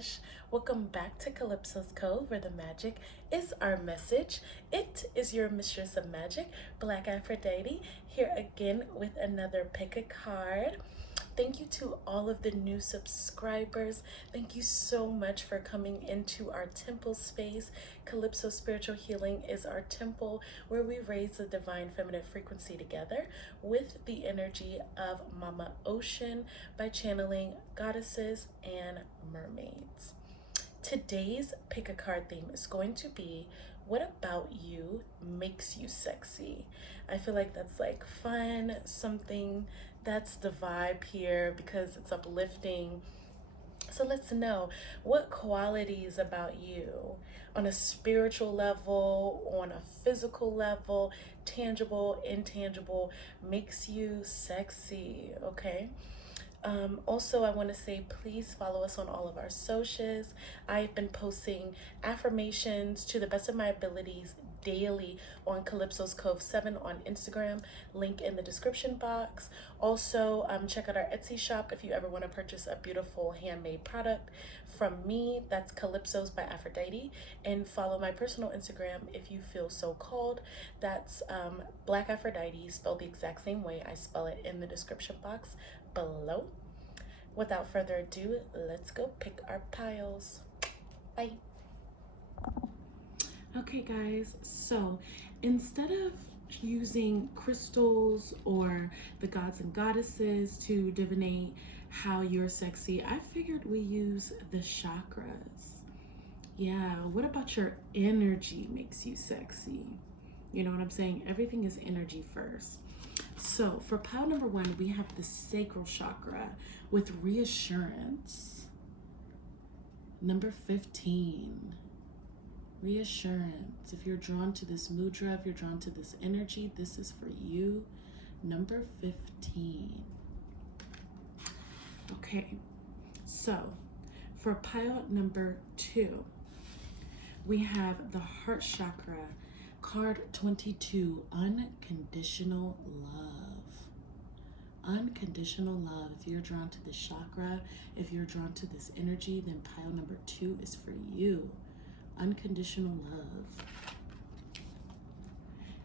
Hush. Welcome back to Calypso's Cove, where the magic is our message. It is your mistress of magic, BlkAfroditee, here again with another pick a card. Thank you to all of the new subscribers. Thank you so much for coming into our temple space. Calypso Spiritual Healing is our temple where we raise the divine feminine frequency together with the energy of Mama Ocean by channeling Goddesses and Mermaids. Today's pick a card theme is going to be, what about you makes you sexy? I feel like that's like fun, something that's the vibe here because it's uplifting. So let's know, what qualities about you on a spiritual level, on a physical level, tangible, intangible, makes you sexy, okay? Also, I want to say please follow us on all of our socials. I've been posting affirmations to the best of my abilities daily on Calypso's Cove 7 on Instagram, link in the description box. Also, check out our Etsy shop if you ever want to purchase a beautiful handmade product from me. That's Calypso's by Aphrodite. And follow my personal Instagram if you feel so called. That's BlkAfroditee, spelled the exact same way I spell it in the description box below. Without further ado, let's go pick our piles. Bye. Okay guys, so instead of using crystals or the gods and goddesses to divinate how you're sexy, I figured we use the chakras. Yeah, what about your energy makes you sexy? You know what I'm saying? Everything is energy first. So for pile number 1, we have the sacral chakra with reassurance. Number 15, reassurance. If you're drawn to this mudra, if you're drawn to this energy, this is for you. Number 15. Okay, so for pile number 2, we have the heart chakra, card 22, unconditional love. Unconditional love. If you're drawn to this chakra, if you're drawn to this energy, then pile number 2 is for you. Unconditional love.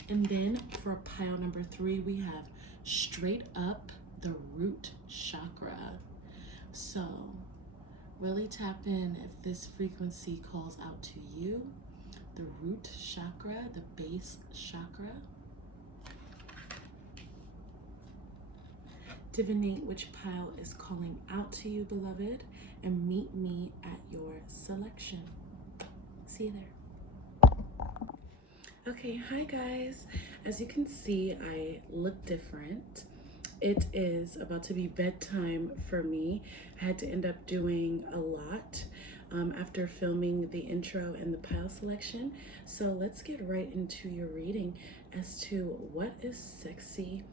And then for pile number 3, we have straight up the root chakra. So really tap in if this frequency calls out to you. The root chakra, the base chakra. Divinate which pile is calling out to you, beloved, and meet me at your selection. See you there. Okay, hi guys. As you can see, I look different. It is about to be bedtime for me. I had to end up doing a lot after filming the intro and the pile selection. So let's get right into your reading as to what is sexy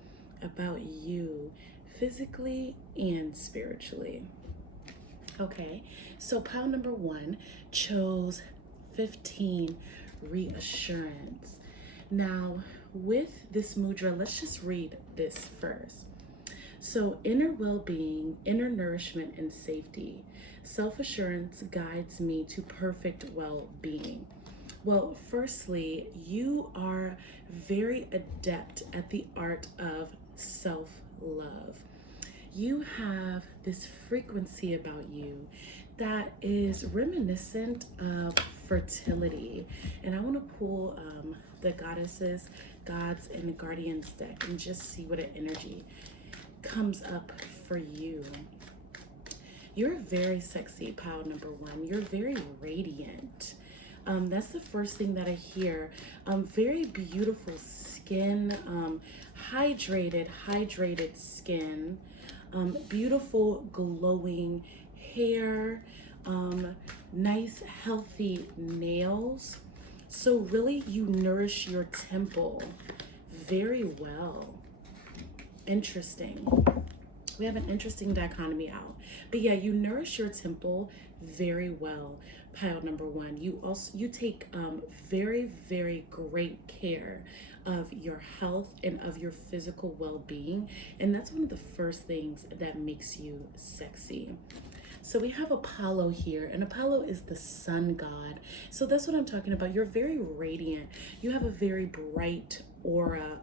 about you physically and spiritually. Okay, so pile number 1 chose 15, reassurance. Now with this mudra, let's just read this first. So inner well-being, inner nourishment and safety, self-assurance guides me to perfect well-being. Well, firstly, you are very adept at the art of self-love. You have this frequency about you that is reminiscent of fertility. And I want to pull the Goddesses, Gods, and Guardians deck and just see what an energy comes up for you. You're very sexy, pile number 1. You're very radiant. That's the first thing that I hear. Very beautiful skin, hydrated skin, beautiful glowing hair, nice healthy nails. So really you nourish your temple very well. Interesting. We have an interesting dichotomy out. But yeah, you nourish your temple very well, pile number 1. You take very, very great care of your health and of your physical well-being. And that's one of the first things that makes you sexy. So we have Apollo here, and Apollo is the sun god. So that's what I'm talking about. You're very radiant. You have a very bright aura.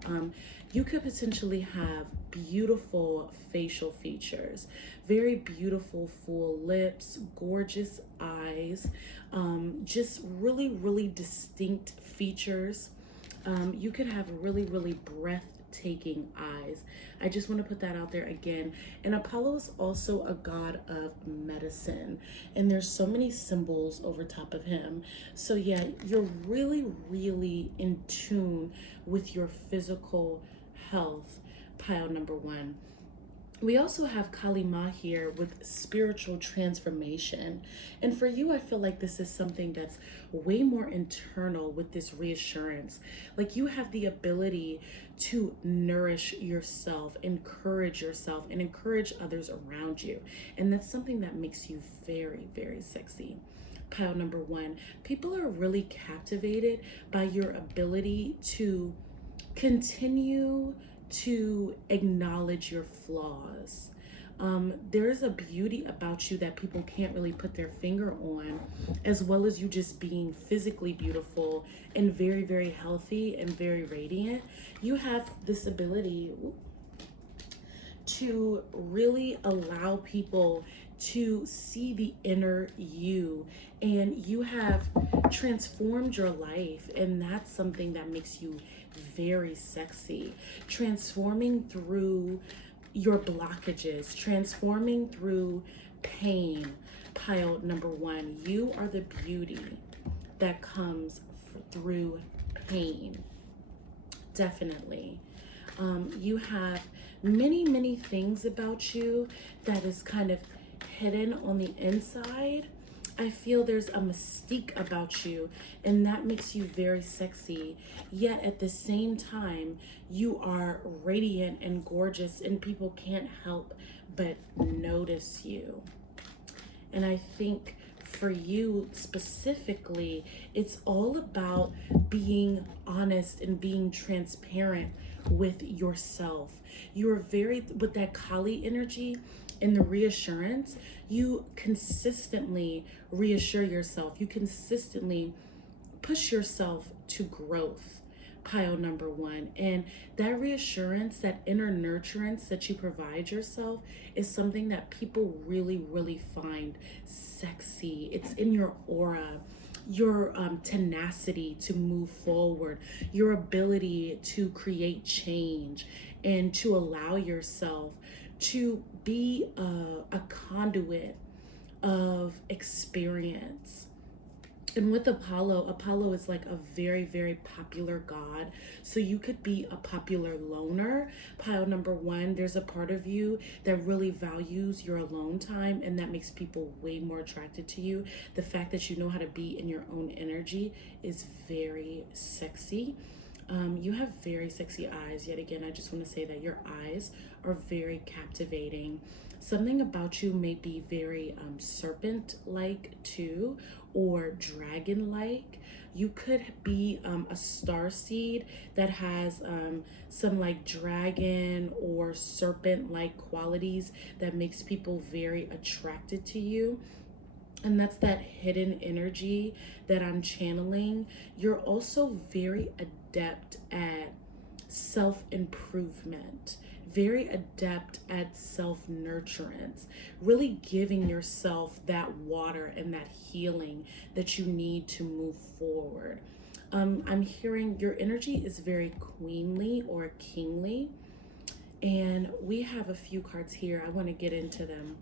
You could potentially have beautiful facial features, very beautiful full lips, gorgeous eyes, just really, really distinct features. You could have really, really breathtaking eyes. I just want to put that out there again. And Apollo is also a god of medicine, and there's so many symbols over top of him. So yeah, you're really, really in tune with your physical health, pile number one. We also have Kali Ma here with spiritual transformation. And for you, I feel like this is something that's way more internal with this reassurance. Like you have the ability to nourish yourself, encourage yourself, and encourage others around you. And that's something that makes you very, very sexy. Pile number one, people are really captivated by your ability to continue to acknowledge your flaws. There's a beauty about you that people can't really put their finger on, as well as you just being physically beautiful and very, very healthy and very radiant. You have this ability to really allow people to see the inner you, and you have transformed your life, and that's something that makes you very sexy. Transforming through your blockages, transforming through pain. Pile number one, you are the beauty that comes through pain. Definitely. You have many, many things about you that is kind of hidden on the inside. I feel there's a mystique about you, and that makes you very sexy. Yet at the same time, you are radiant and gorgeous, and people can't help but notice you. And I think for you specifically, it's all about being honest and being transparent with yourself. You're very, with that Kali energy and the reassurance, you consistently reassure yourself. You consistently push yourself to growth. Pile number one. And that reassurance, that inner nurturance that you provide yourself is something that people really, really find sexy. It's in your aura, your tenacity to move forward, your ability to create change, and to allow yourself to be a conduit of experience. And with Apollo is like a very, very popular god. So you could be a popular loner. Pile number one, there's a part of you that really values your alone time, and that makes people way more attracted to you. The fact that you know how to be in your own energy is very sexy. You have very sexy eyes. Yet again, I just want to say that your eyes are very captivating. Something about you may be very serpent-like too, or dragon-like. You could be a starseed that has some like dragon or serpent-like qualities that makes people very attracted to you. And that's that hidden energy that I'm channeling. You're also very adept at self-improvement, very adept at self-nurturance, really giving yourself that water and that healing that you need to move forward. I'm hearing your energy is very queenly or kingly. And we have a few cards here. I want to get into them.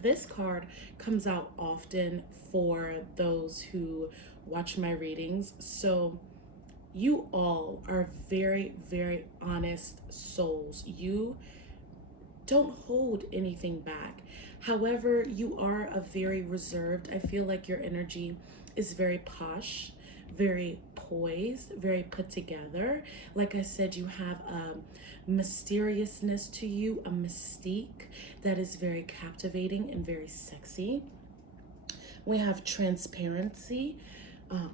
This card comes out often for those who watch my readings. So you all are very, very honest souls. You don't hold anything back. However, you are a very reserved. I feel like your energy is very posh, very poised, very put together. Like I said, you have a mysteriousness to you, a mystique that is very captivating and very sexy. We have transparency.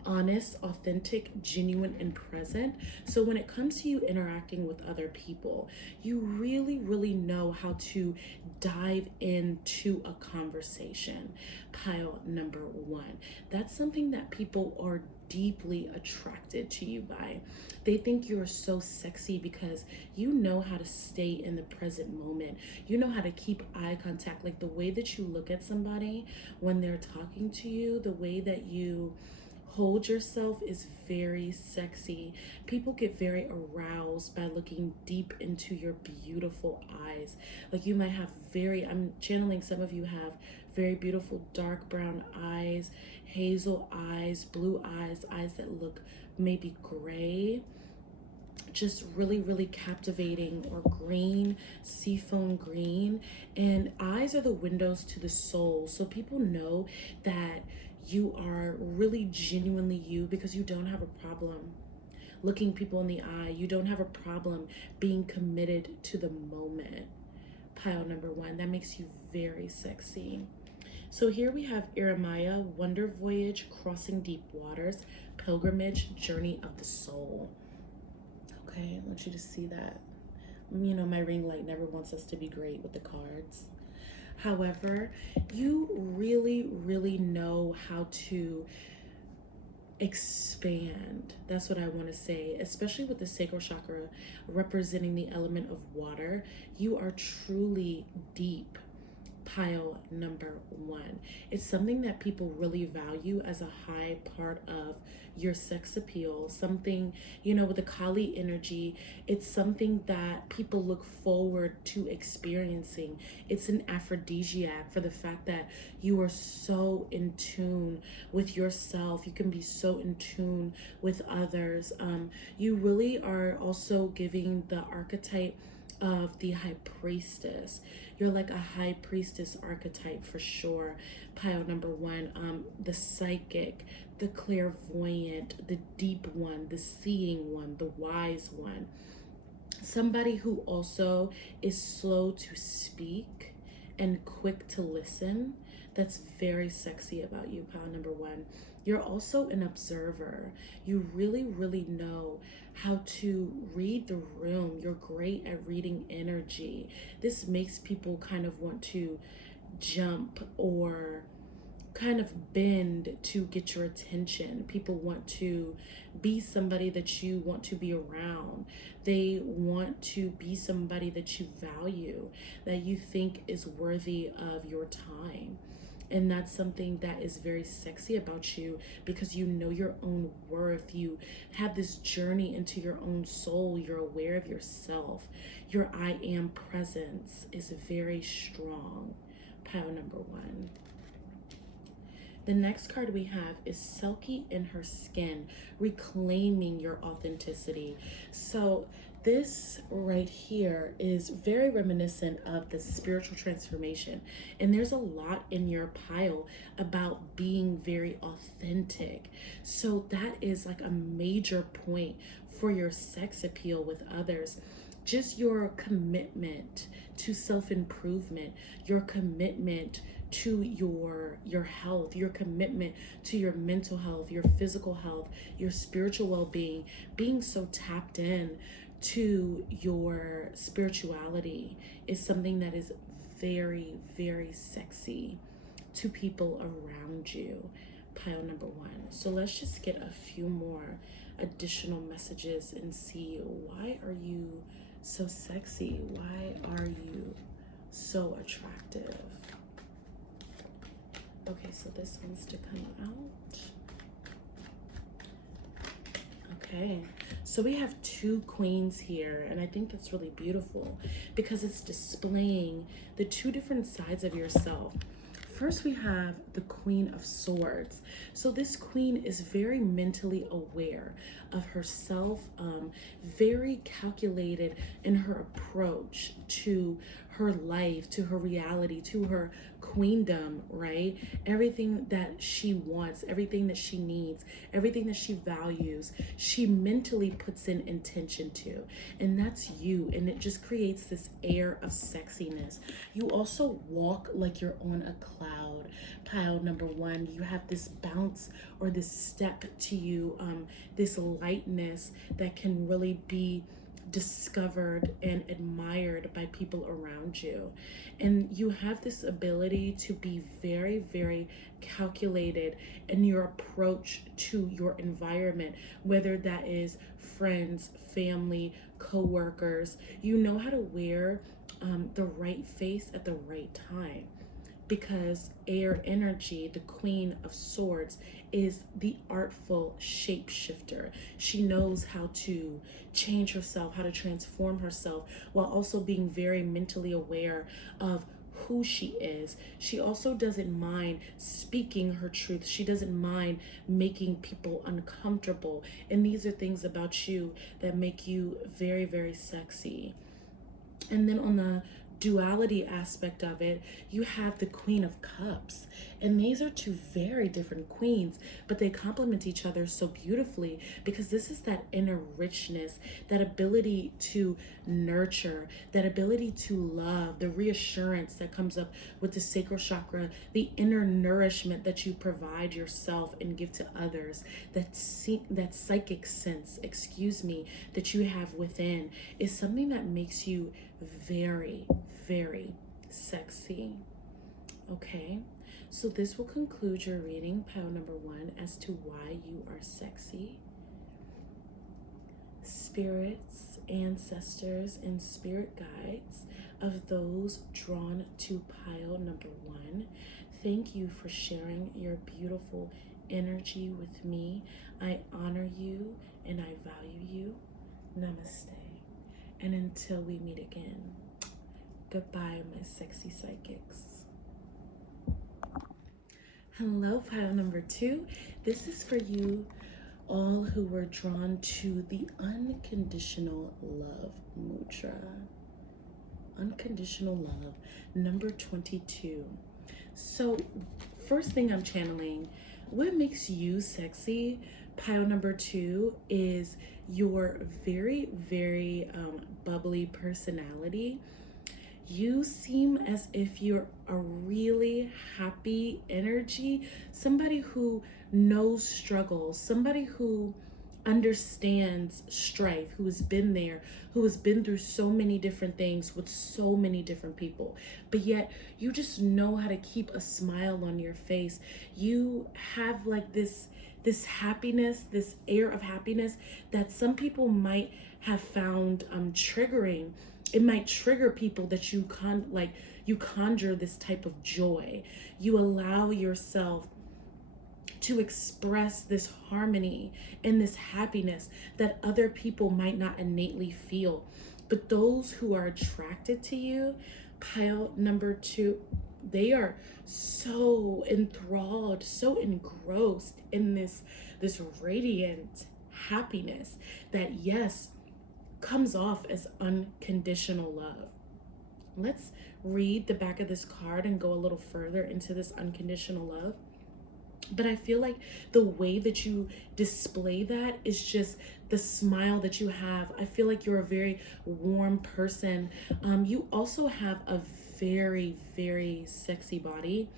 honest, authentic, genuine, and present. So when it comes to you interacting with other people, you really, really know how to dive into a conversation. Pile number one. That's something that people are deeply attracted to you by. They think you're so sexy because you know how to stay in the present moment. You know how to keep eye contact, like the way that you look at somebody when they're talking to you, the way that you hold yourself is very sexy. People get very aroused by looking deep into your beautiful eyes. Like you might have I'm channeling, some of you have very beautiful dark brown eyes, hazel eyes, blue eyes, eyes that look maybe gray, just really, really captivating, or green, seafoam green. And eyes are the windows to the soul. So people know that you are really genuinely you because you don't have a problem looking people in the eye. You don't have a problem being committed to the moment. Pile number one, that makes you very sexy. So here we have Eremia, Wonder Voyage, Crossing Deep Waters, Pilgrimage, Journey of the Soul. Okay, I want you to see that. You know, my ring light never wants us to be great with the cards. However, you really, really know how to expand. That's what I want to say, especially with the sacral chakra representing the element of water. You are truly deep. Pile number one. It's something that people really value as a high part of your sex appeal. Something, you know, with the Kali energy, it's something that people look forward to experiencing. It's an aphrodisiac for the fact that you are so in tune with yourself. You can be so in tune with others. You really are also giving the archetype of the high priestess. You're like a high priestess archetype for sure. Pile number one, the psychic, the clairvoyant, the deep one, the seeing one, the wise one. Somebody who also is slow to speak and quick to listen. That's very sexy about you, pile number one. You're also an observer. You really, really know how to read the room. You're great at reading energy. This makes people kind of want to jump or kind of bend to get your attention. People want to be somebody that you want to be around. They want to be somebody that you value, that you think is worthy of your time. And that's something that is very sexy about you because you know your own worth. You have this journey into your own soul. You're aware of yourself. Your I am presence is very strong. Pile number one. The next card we have is Selkie in Her Skin, reclaiming your authenticity. So this right here is very reminiscent of the spiritual transformation. And there's a lot in your pile about being very authentic. So that is like a major point for your sex appeal with others. Just your commitment to self-improvement, your commitment to your health, your commitment to your mental health, your physical health, your spiritual well-being, being so tapped in to your spirituality is something that is very, very sexy to people around you. Pile number one. So let's just get a few more additional messages and see, why are you so sexy? Why are you so attractive? Okay, so this one's to come out. Okay, so we have two queens here, and I think that's really beautiful because it's displaying the two different sides of yourself. First, we have the Queen of Swords. So this queen is very mentally aware of herself, very calculated in her approach to her life, to her reality, to her queendom, right? Everything that she wants, everything that she needs, everything that she values, she mentally puts in intention to. And that's you. And it just creates this air of sexiness. You also walk like you're on a cloud. loud. Pile number one, you have this bounce or this step to you, this lightness that can really be discovered and admired by people around you. And you have this ability to be very, very calculated in your approach to your environment, whether that is friends, family, co-workers. You know how to wear the right face at the right time, because air energy, the Queen of Swords, is the artful shapeshifter. She knows how to change herself, how to transform herself, while also being very mentally aware of who she is. She also doesn't mind speaking her truth. She doesn't mind making people uncomfortable. And these are things about you that make you very, very sexy. And then on the duality aspect of it, you have the Queen of Cups. And these are two very different queens, but they complement each other so beautifully, because this is that inner richness, that ability to nurture, that ability to love, the reassurance that comes up with the sacral chakra, the inner nourishment that you provide yourself and give to others, that psychic sense, that you have within, is something that makes you very, very sexy. Okay, so this will conclude your reading, pile number one, as to why you are sexy. Spirits, ancestors, and spirit guides of those drawn to pile number one, thank you for sharing your beautiful energy with me. I honor you and I value you. Namaste. And until we meet again, goodbye, my sexy psychics. Hello, pile number two. This is for you all who were drawn to the unconditional love mudra. Unconditional love, number 22. So first thing I'm channeling, what makes you sexy, pile number two, is your very, very bubbly personality. You seem as if you're a really happy energy, somebody who knows struggle, somebody who understands strife, who has been there, who has been through so many different things with so many different people, but yet you just know how to keep a smile on your face. You have like this happiness, this air of happiness that some people might have found triggering. It might trigger people that you conjure this type of joy. You allow yourself to express this harmony and this happiness that other people might not innately feel. But those who are attracted to you, pile number two, they are so enthralled, so engrossed in this radiant happiness that, yes, comes off as unconditional love. Let's read the back of this card and go a little further into this unconditional love. But I feel like the way that you display that is just the smile that you have. I feel like you're a very warm person. You also have a very, very sexy body.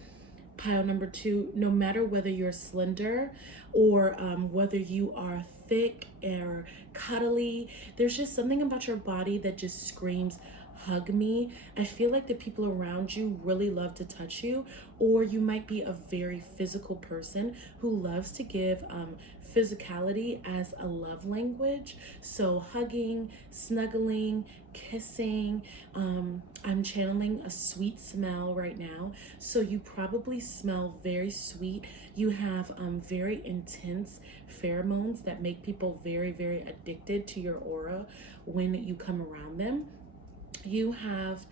Pile number two, no matter whether you're slender or whether you are thick or cuddly, there's just something about your body that just screams, hug me. I feel like the people around you really love to touch you, or you might be a very physical person who loves to give physicality as a love language. So hugging, snuggling, kissing. I'm channeling a sweet smell right now, so you probably smell very sweet. You have very intense pheromones that make people very, very addicted to your aura when you come around them. You have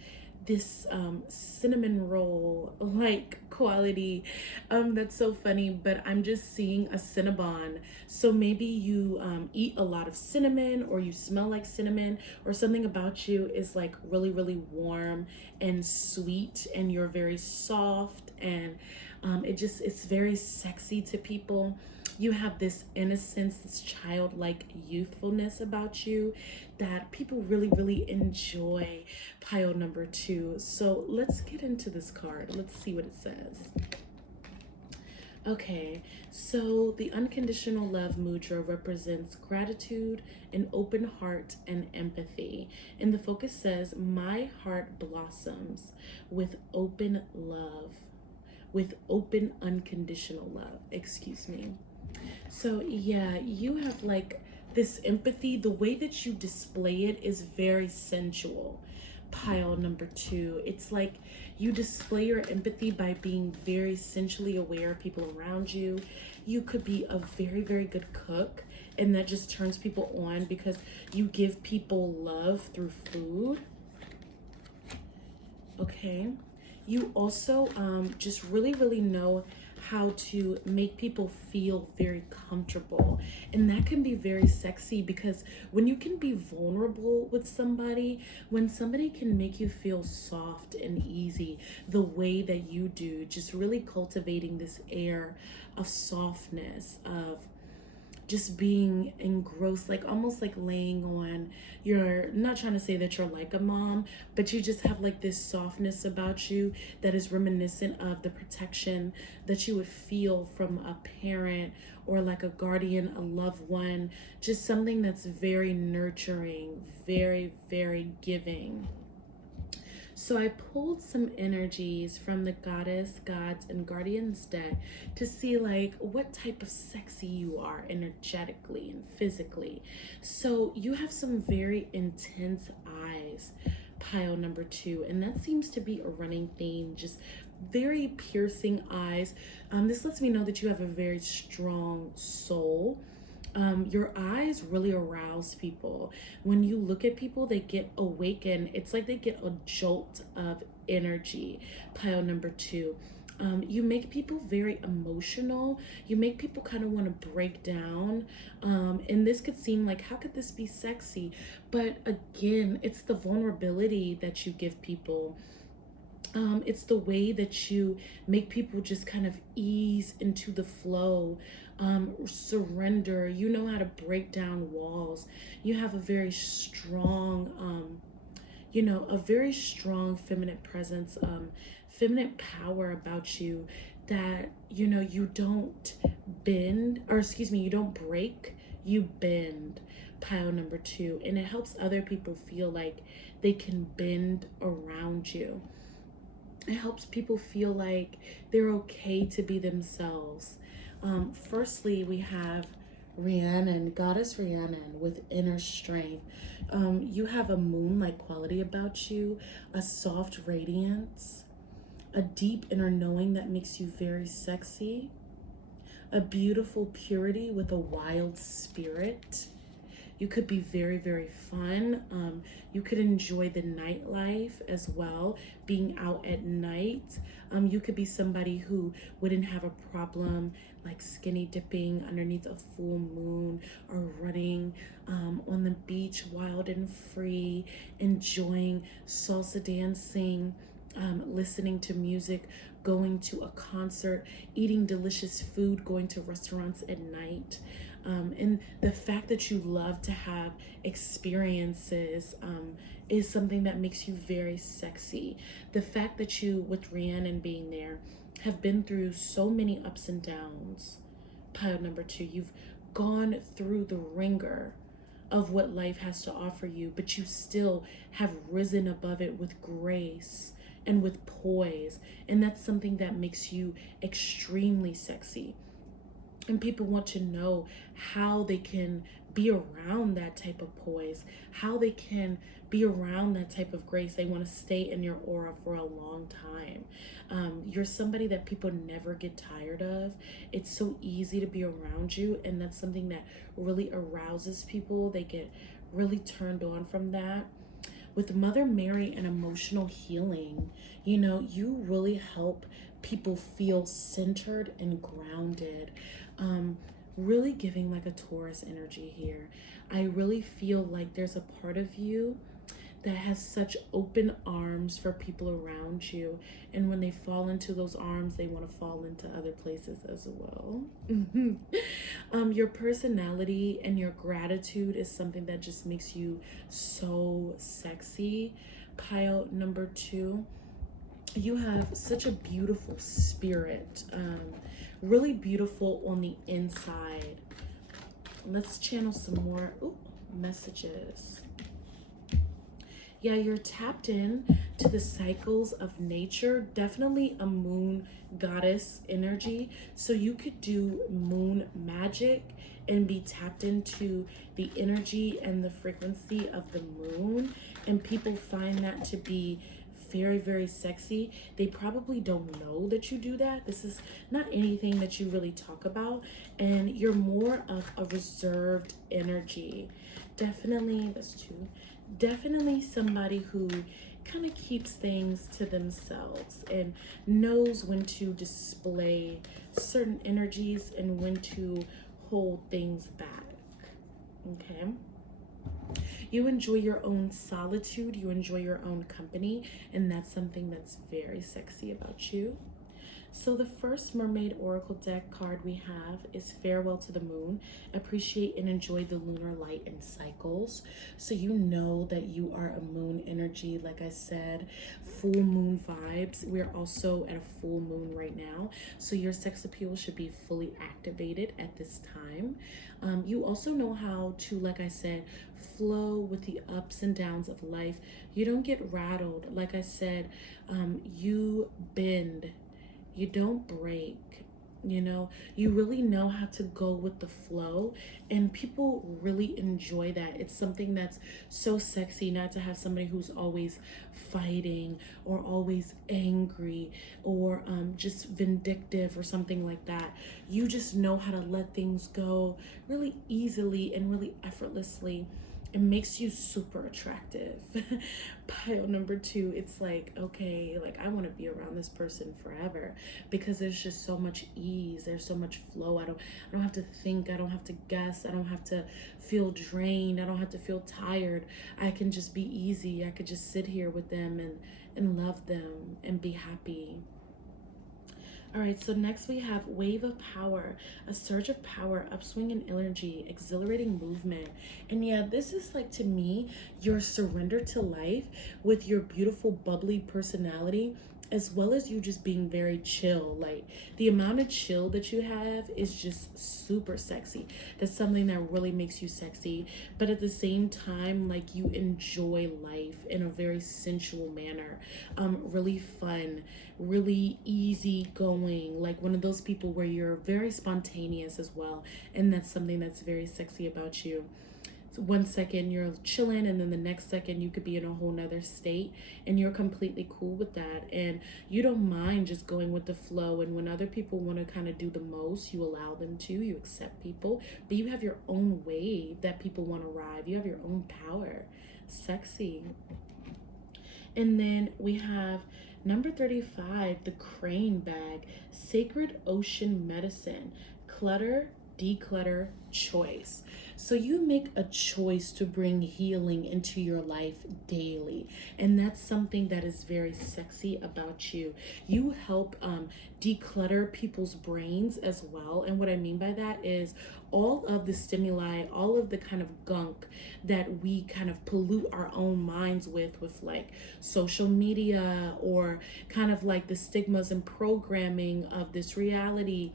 this cinnamon roll like quality that's so funny, but I'm just seeing a Cinnabon. So maybe you eat a lot of cinnamon, or you smell like cinnamon, or something about you is like really, really warm and sweet, and you're very soft, and it's very sexy to people. You have this innocence, this childlike youthfulness about you that people really, really enjoy, pile number 2. So let's get into this card. Let's see what it says. Okay, so the unconditional love mudra represents gratitude, an open heart, and empathy. And the focus says, my heart blossoms with open love, with open unconditional love, excuse me. So yeah, you have like this empathy. The way that you display it is very sensual. Pile number 2, it's like you display your empathy by being very sensually aware of people around you. You could be a very, very good cook, and that just turns people on because you give people love through food. Okay, you also just really, really know how to make people feel very comfortable, and that can be very sexy because when you can be vulnerable with somebody, when somebody can make you feel soft and easy the way that you do, just really cultivating this air of softness, of just being engrossed, like almost like laying on, you're not trying to say that you're like a mom, but you just have like this softness about you that is reminiscent of the protection that you would feel from a parent or like a guardian, a loved one, just something that's very nurturing, very, very giving. So I pulled some energies from the Goddess, Gods, and Guardians deck to see like what type of sexy you are energetically and physically. So you have some very intense eyes, pile number 2, and that seems to be a running theme, just very piercing eyes. This lets me know that you have a very strong soul. Your eyes really arouse people. When you look at people, they get awakened. It's like they get a jolt of energy. Pile number 2. You make people very emotional. You make people kind of want to break down. And this could seem like, how could this be sexy? But again, it's the vulnerability that you give people. It's the way that you make people just kind of ease into the flow, surrender. You know how to break down walls. You have a very strong, a very strong feminine presence, feminine power about you that, you don't bend, or excuse me, you don't break, you bend. Pile number 2. And it helps other people feel like they can bend around you. It helps people feel like they're okay to be themselves. Firstly, we have Rhiannon, Goddess Rhiannon with inner strength. You have a moon-like quality about you, a soft radiance, a deep inner knowing that makes you very sexy, a beautiful purity with a wild spirit. You could be very, very fun. You could enjoy the nightlife as well, being out at night. You could be somebody who wouldn't have a problem like skinny dipping underneath a full moon, or running on the beach wild and free, enjoying salsa dancing, listening to music, going to a concert, eating delicious food, going to restaurants at night. And the fact that you love to have experiences is something that makes you very sexy. The fact that you, with Rhiannon being there, have been through so many ups and downs. Pile number 2, you've gone through the ringer of what life has to offer you, but you still have risen above it with grace and with poise. And that's something that makes you extremely sexy. And people want to know how they can be around that type of poise, how they can be around that type of grace. They want to stay in your aura for a long time. You're somebody that people never get tired of. It's so easy to be around you, and that's something that really arouses people. They get really turned on from that. With Mother Mary and emotional healing, you really help people feel centered and grounded. Really giving like a Taurus energy here. I really feel like there's a part of you that has such open arms for people around you. And when they fall into those arms, they want to fall into other places as well. Your personality and your gratitude is something that just makes you so sexy. Pile number 2, you have such a beautiful spirit, really beautiful on the inside. Let's channel some more messages. Yeah, you're tapped in to the cycles of nature, definitely a moon goddess energy. So you could do moon magic and be tapped into the energy and the frequency of the moon. And people find that to be very, very sexy. They probably don't know that you do that. This is not anything that you really talk about. And you're more of a reserved energy. Definitely, that's 2. Definitely somebody who kind of keeps things to themselves and knows when to display certain energies and when to hold things back. Okay. You enjoy your own solitude, you enjoy your own company, and that's something that's very sexy about you. So the first Mermaid Oracle deck card we have is Farewell to the Moon. Appreciate and enjoy the lunar light and cycles. So you know that you are a moon energy. Like I said, full moon vibes. We're also at a full moon right now. So your sex appeal should be fully activated at this time. You also know how to, like I said, flow with the ups and downs of life. You don't get rattled. Like I said, you bend. You don't break, you know, you really know how to go with the flow, and people really enjoy that. It's something that's so sexy, not to have somebody who's always fighting or always angry or just vindictive or something like that. You just know how to let things go really easily and really effortlessly. It makes you super attractive. Pile number 2, it's like, okay, like I want to be around this person forever because there's just so much ease, there's so much flow. I don't have to think, I don't have to guess, I don't have to feel drained, I don't have to feel tired. I can just be easy. I could just sit here with them and love them and be happy. All right, so next we have Wave of Power, a surge of power, upswing in energy, exhilarating movement. And yeah, this is like, to me, your surrender to life with your beautiful, bubbly personality, as well as you just being very chill. Like the amount of chill that you have is just super sexy. That's something that really makes you sexy. But at the same time, like you enjoy life in a very sensual manner. Really fun, really easy going, like one of those people where you're very spontaneous as well. And that's something that's very sexy about you. One second you're chilling, and then the next second you could be in a whole nother state, and you're completely cool with that, and you don't mind just going with the flow. And when other people want to kind of do the most, you allow them to, you accept people, but you have your own wave that people want to ride. You have your own power. Sexy. And then we have number 35, the Crane Bag, Sacred Ocean Medicine, Clutter, Declutter, Choice. So you make a choice to bring healing into your life daily, and that's something that is very sexy about you. You help declutter people's brains as well, and what I mean by that is all of the stimuli, all of the kind of gunk that we kind of pollute our own minds with like social media, or kind of like the stigmas and programming of this reality,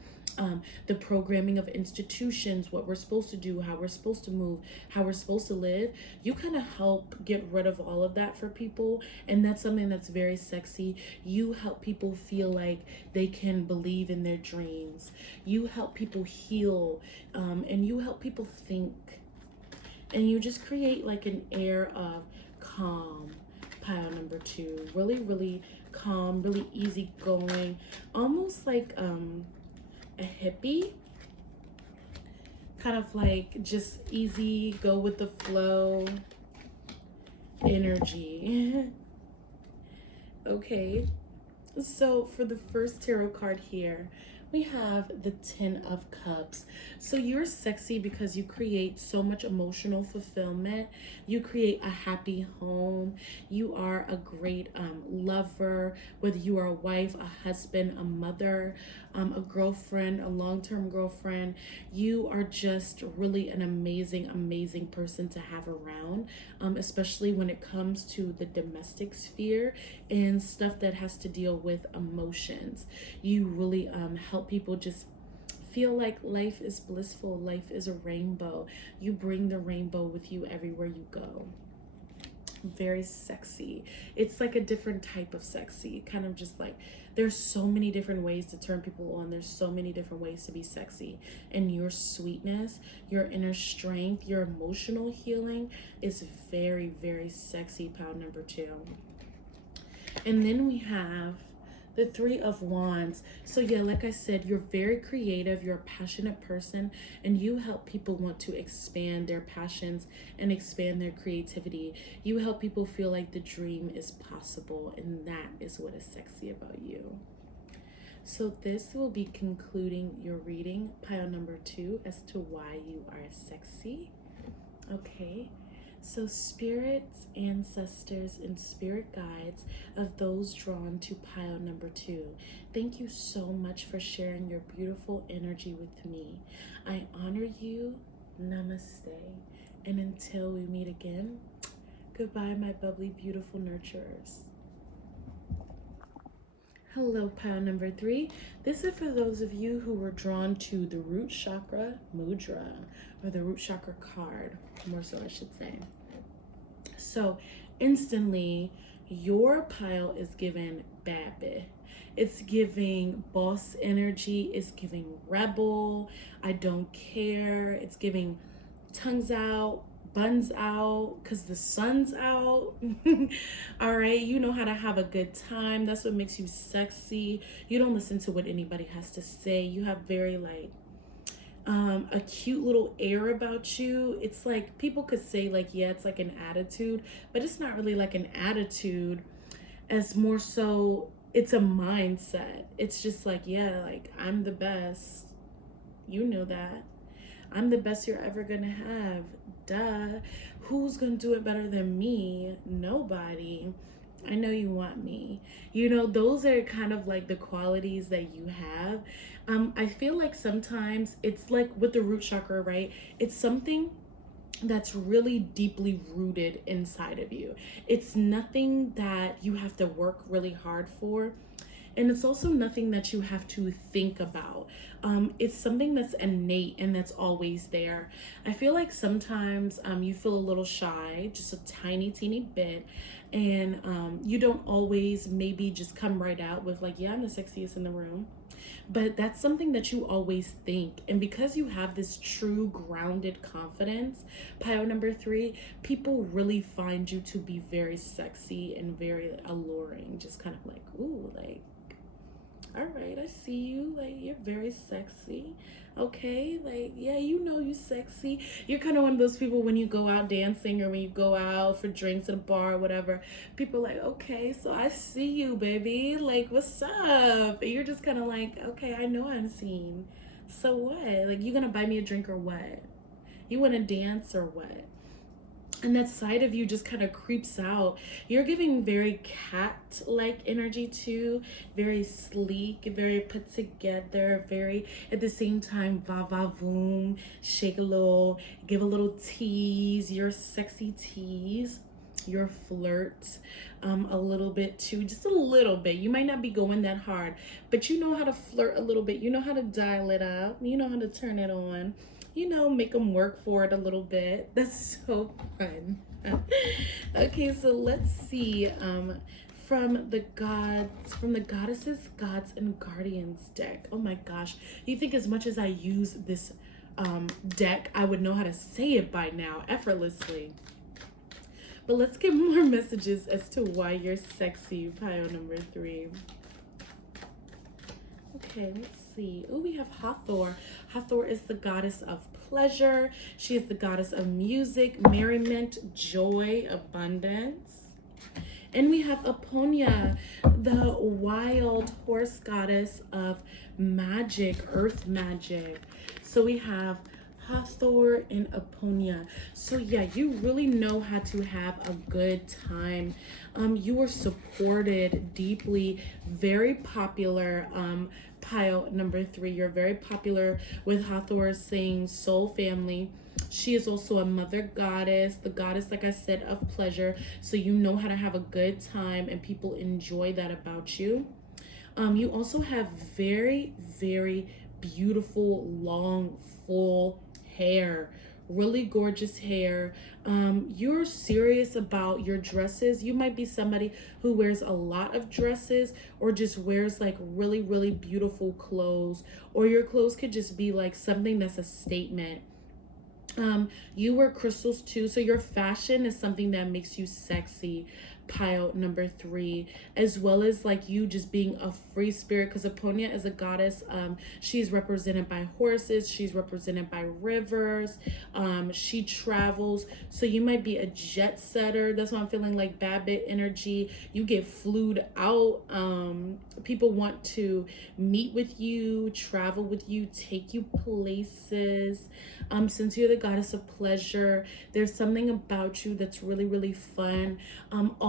the programming of institutions, what we're supposed to do, how we're supposed to move, how we're supposed to live. You kind of help get rid of all of that for people, and that's something that's very sexy. You help people feel like they can believe in their dreams. You help people heal, and you help people think, and you just create like an air of calm. Pile number 2, really, really calm, really easygoing, almost like a hippie, kind of like just easy, go with the flow energy. Okay, so for the first tarot card here, we have the 10 of Cups. So you're sexy because you create so much emotional fulfillment. You create a happy home. You are a great lover, whether you are a wife, a husband, a mother, a girlfriend, a long-term girlfriend. You are just really an amazing, amazing person to have around, especially when it comes to the domestic sphere and stuff that has to deal with emotions. You really help people just feel like life is blissful, life is a rainbow. You bring the rainbow with you everywhere you go. Very sexy. It's like a different type of sexy, kind of just like there's so many different ways to turn people on. There's so many different ways to be sexy, and your sweetness, your inner strength, your emotional healing is very, very sexy. Pile number 2. And then we have the 3 of Wands. So yeah, like I said, you're very creative, you're a passionate person, and you help people want to expand their passions and expand their creativity. You help people feel like the dream is possible, and that is what is sexy about you. So this will be concluding your reading, pile number 2, as to why you are sexy. Okay. So spirits, ancestors, and spirit guides of those drawn to pile number 2, thank you so much for sharing your beautiful energy with me. I honor you. Namaste. And until we meet again, goodbye, my bubbly, beautiful nurturers. Hello, pile number 3. This is for those of you who were drawn to the root chakra mudra, or the root chakra card, more so I should say. So instantly, your pile is given babby. It's giving boss energy. It's giving rebel. I don't care. It's giving tongues out, buns out, because the sun's out. All right, you know how to have a good time. That's what makes you sexy. You don't listen to what anybody has to say. You have very like a cute little air about you. It's like people could say like, yeah, it's like an attitude, but it's not really like an attitude, as more so it's a mindset. It's just like, yeah, like I'm the best. You know that. I'm the best you're ever gonna have. Duh. Who's gonna do it better than me? Nobody. I know you want me. You know, those are kind of like the qualities that you have. I feel like sometimes it's like with the root chakra, right? It's something that's really deeply rooted inside of you. It's nothing that you have to work really hard for. And it's also nothing that you have to think about. It's something that's innate and that's always there. I feel like sometimes you feel a little shy, just a tiny, teeny bit. And you don't always maybe just come right out with like, yeah, I'm the sexiest in the room. But that's something that you always think. And because you have this true grounded confidence, pile number 3, people really find you to be very sexy and very alluring. Just kind of like, ooh, like, all right, I see you, like you're very sexy. Okay, like yeah, you know you sexy. You're kind of one of those people when you go out dancing or when you go out for drinks at a bar or whatever, people are like, okay, so I see you, baby, like what's up? And you're just kind of like, okay, I know I'm seen, so what? Like, you gonna buy me a drink or what? You want to dance or what? And that side of you just kind of creeps out. You're giving very cat-like energy too, very sleek, very put together, very at the same time va-va-voom, shake a little, give a little tease, your sexy tease, your flirt a little bit too, just a little bit. You might not be going that hard, but you know how to flirt a little bit. You know how to dial it up. You know how to turn it on. You know, make them work for it a little bit. That's so fun. Okay, so let's see from the Goddesses, Gods, and Guardians deck. Oh my gosh, you think as much as I use this deck, I would know how to say it by now effortlessly. But let's get more messages as to why you're sexy, pile number 3. Okay, let's see. Oh, we have Hathor. Hathor is the goddess of pleasure. She is the goddess of music, merriment, joy, abundance. And we have Aponia, the wild horse goddess of magic, earth magic. So we have Hathor and Aponia. So yeah, you really know how to have a good time. You are supported deeply, very popular. Pile number 3, you're very popular with Hathor saying soul family. She is also a mother goddess, the goddess, like I said, of pleasure. So you know how to have a good time and people enjoy that about you. You also have very, very beautiful, long, full hair, really gorgeous hair. You're serious about your dresses. You might be somebody who wears a lot of dresses or just wears like really, really beautiful clothes, or your clothes could just be like something that's a statement. You wear crystals too, so your fashion is something that makes you sexy. Pile number 3, as well as like you just being a free spirit, because Aponia is a goddess. She's represented by horses, she's represented by rivers. She travels, so you might be a jet setter. That's why I'm feeling like bad bit energy. You get flued out. People want to meet with you, travel with you, take you places. Since you're the goddess of pleasure, there's something about you that's really, really fun.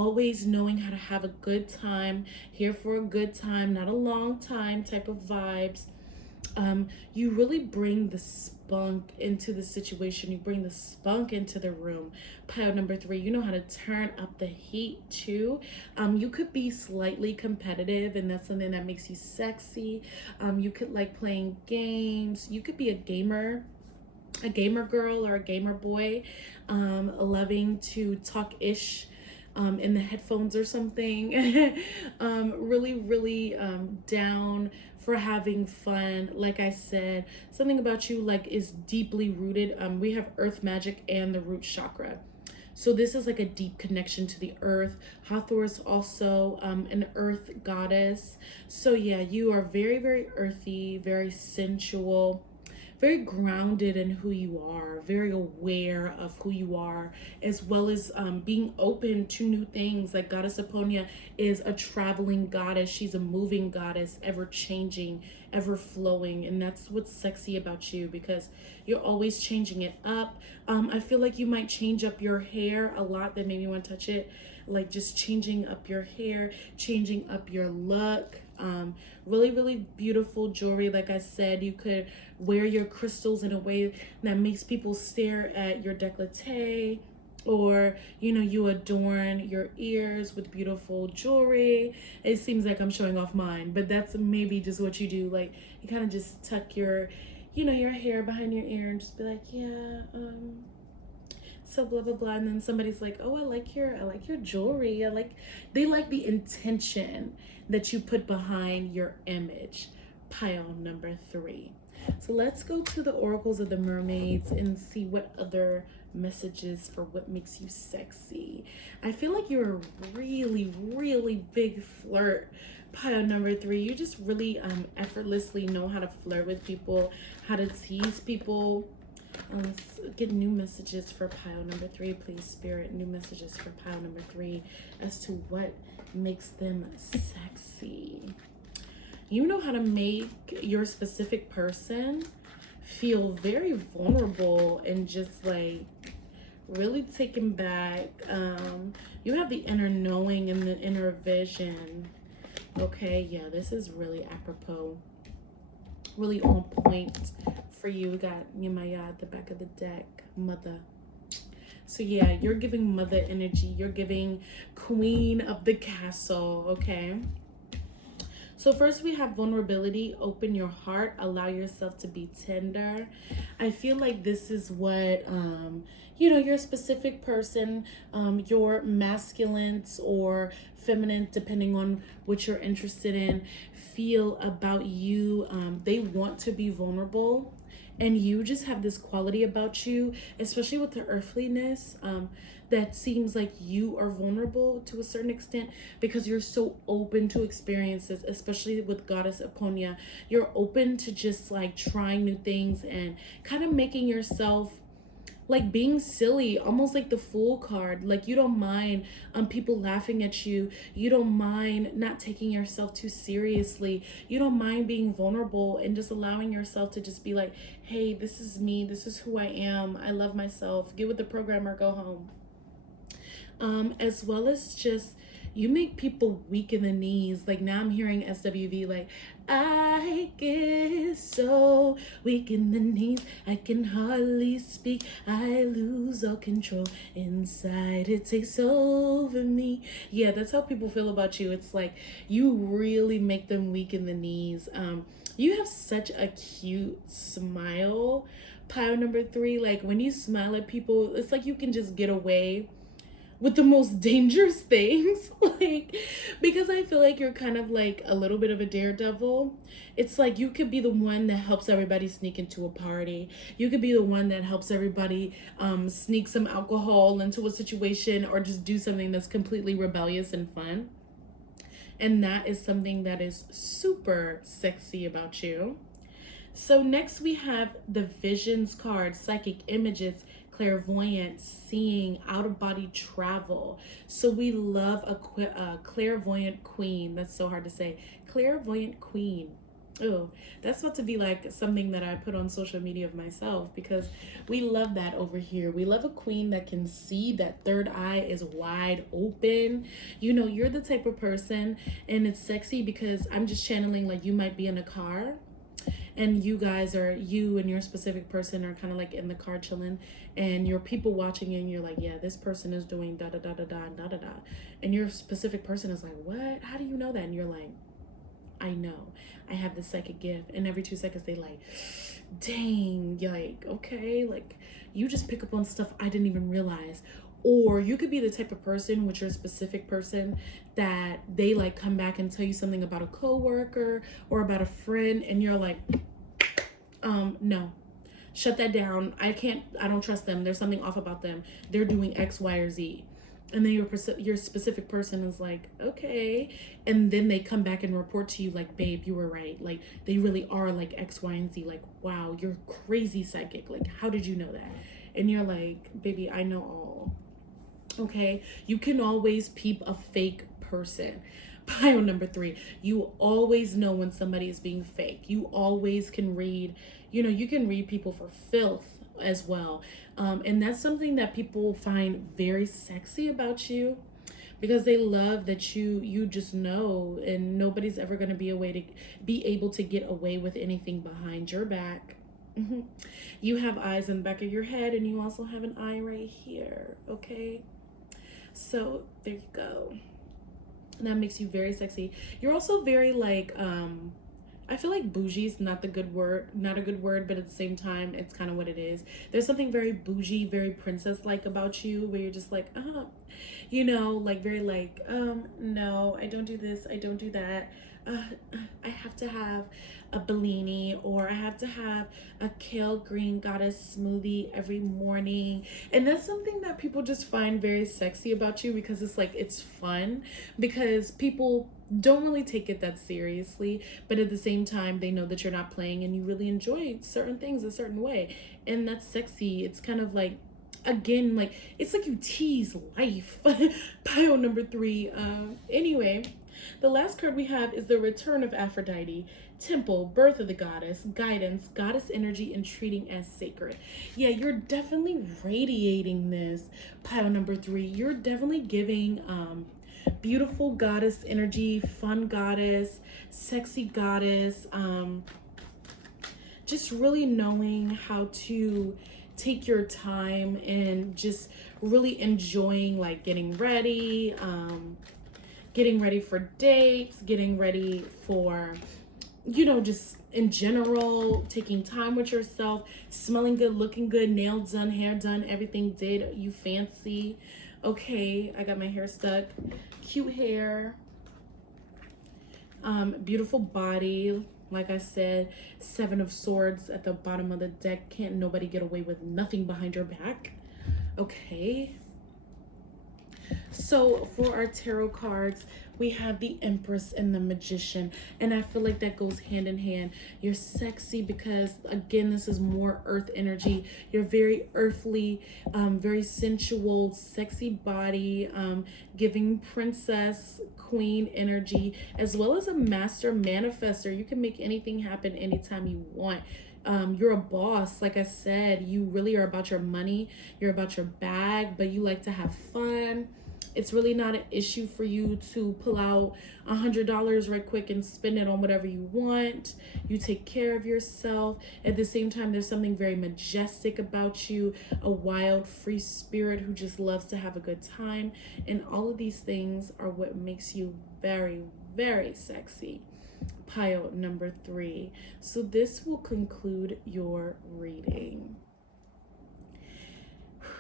Always knowing how to have a good time, here for a good time, not a long time type of vibes. You really bring the spunk into the situation. You bring the spunk into the room. Pile number 3, you know how to turn up the heat too. You could be slightly competitive, and that's something that makes you sexy. You could like playing games. You could be a gamer girl or a gamer boy, loving to talk ish in the headphones or something. Really, really down for having fun. Like I said, something about you like is deeply rooted. We have earth magic and the root chakra. So this is like a deep connection to the earth. Hathor is also an earth goddess. So yeah, you are very, very earthy, very sensual, very grounded in who you are, very aware of who you are, as well as being open to new things. Like Goddess Aponia is a traveling goddess. She's a moving goddess, ever changing, ever flowing. And that's what's sexy about you, because you're always changing it up. I feel like you might change up your hair a lot. That made me want to touch it. Like just changing up your hair, changing up your look. Really, really beautiful jewelry. Like I said, you could wear your crystals in a way that makes people stare at your décolleté, or you know, you adorn your ears with beautiful jewelry. It seems like I'm showing off mine, but that's maybe just what you do. Like you kind of just tuck your, you know, your hair behind your ear and just be like, yeah, so blah blah blah, and then somebody's like, oh, I like your jewelry. They like the intention that you put behind your image. Pile number 3. So let's go to the oracles of the mermaids and see what other messages for what makes you sexy. I feel like you're a really, really big flirt. Pile number 3, you just really effortlessly know how to flirt with people, how to tease people. Let's get new messages for pile number 3, please, Spirit. New messages for pile number 3 as to what makes them sexy. You know how to make your specific person feel very vulnerable and just like really taken back. You have the inner knowing and the inner vision. Okay, yeah, this is really apropos, really on point for you. We got Yemaya at the back of the deck, mother. So yeah, you're giving mother energy. You're giving queen of the castle, okay? So first we have vulnerability. Open your heart. Allow yourself to be tender. I feel like this is what, you know, your specific person, your masculines or feminine, depending on what you're interested in, feel about you. They want to be vulnerable. And you just have this quality about you, especially with the earthliness, that seems like you are vulnerable to a certain extent because you're so open to experiences, especially with Goddess Aponia. You're open to just like trying new things and kind of making yourself like being silly, almost like the fool card. Like you don't mind people laughing at you. You don't mind not taking yourself too seriously. You don't mind being vulnerable and just allowing yourself to just be like, hey, this is me, this is who I am, I love myself, get with the program or go home. As well as just you make people weak in the knees. Like now I'm hearing SWV like, I get so weak in the knees, I can hardly speak, I lose all control inside, it takes over me. Yeah, that's how people feel about you. It's like you really make them weak in the knees. You have such a cute smile, pile number 3. Like when you smile at people, it's like you can just get away with the most dangerous things. Like, because I feel like you're kind of like a little bit of a daredevil. It's like you could be the one that helps everybody sneak into a party. You could be the one that helps everybody sneak some alcohol into a situation, or just do something that's completely rebellious and fun. And that is something that is super sexy about you. So next we have the visions card, psychic images, clairvoyant, seeing, out of body travel. So we love a clairvoyant queen. That's so hard to say. Clairvoyant queen. Oh, that's about to be like something that I put on social media of myself, because we love that over here. We love a queen that can see, that third eye is wide open. You know, you're the type of person, and it's sexy because I'm just channeling like you might be in a car, and you and your specific person are kind of like in the car chilling, and your people watching, and you're like, yeah, this person is doing da da da da da and da da da, and your specific person is like, what, how do you know that? And you're like, I know, I have this psychic gift. And every 2 seconds they like, dang, like, okay, like you just pick up on stuff I didn't even realize. Or you could be the type of person with your specific person that they like come back and tell you something about a coworker or about a friend, and you're like, no, shut that down. I don't trust them. There's something off about them. They're doing X, Y, or Z. And then your specific person is like, okay. And then they come back and report to you like, babe, you were right. Like they really are like X, Y, and Z. Like, wow, you're crazy psychic. Like, how did you know that? And you're like, baby, I know all. Okay, you can always peep a fake person. Pile number 3, you always know when somebody is being fake. You always can read, you can read people for filth as well. And that's something that people find very sexy about you, because they love that you just know, and nobody's ever going to be able to get away with anything behind your back. You have eyes in the back of your head, and you also have an eye right here. Okay, so there you go. And that makes you very sexy. You're also very like, I feel like bougie is not a good word, but at the same time, it's kind of what it is. There's something very bougie, very princess-like about you, where you're just like, like very like, no, I don't do this, I don't do that. I have to have a Bellini, or I have to have a kale green goddess smoothie every morning. And that's something that people just find very sexy about you, because it's like, it's fun, because people don't really take it that seriously, but at the same time they know that you're not playing and you really enjoy certain things a certain way, and that's sexy. It's kind of like, again, like it's like you tease life. Pile number 3. Anyway, the last card we have is the return of Aphrodite, temple, birth of the goddess, guidance, goddess energy, and treating as sacred. Yeah, you're definitely radiating this. Pile number 3, you're definitely giving beautiful goddess energy, fun goddess, sexy goddess, just really knowing how to take your time and just really enjoying like getting ready for dates, getting ready for, just in general, taking time with yourself, smelling good, looking good, nails done, hair done, everything did, you fancy. Okay, I got my hair stuck. Cute hair. Beautiful body. Like I said, 7 of Swords at the bottom of the deck. Can't nobody get away with nothing behind your back. Okay. So for our tarot cards, we have the Empress and the Magician, and I feel like that goes hand in hand. You're sexy because, again, this is more earth energy. You're very earthly, very sensual, sexy body, giving princess, queen energy, as well as a master manifester. You can make anything happen anytime you want. You're a boss. Like I said, you really are about your money, you're about your bag, but you like to have fun. It's really not an issue for you to pull out $100 right quick and spend it on whatever you want. You take care of yourself. At the same time, there's something very majestic about you, a wild, free spirit who just loves to have a good time. And all of these things are what makes you very, very sexy. Pile number 3. So this will conclude your reading.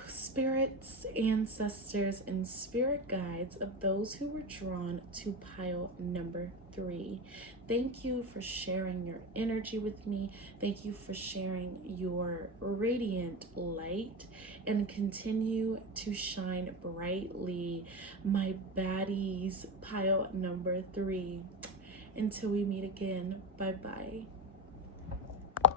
Spirits, ancestors, and spirit guides of those who were drawn to pile number 3. Thank you for sharing your energy with me. Thank you for sharing your radiant light, and continue to shine brightly, my baddies. Pile number 3. Until we meet again, bye-bye.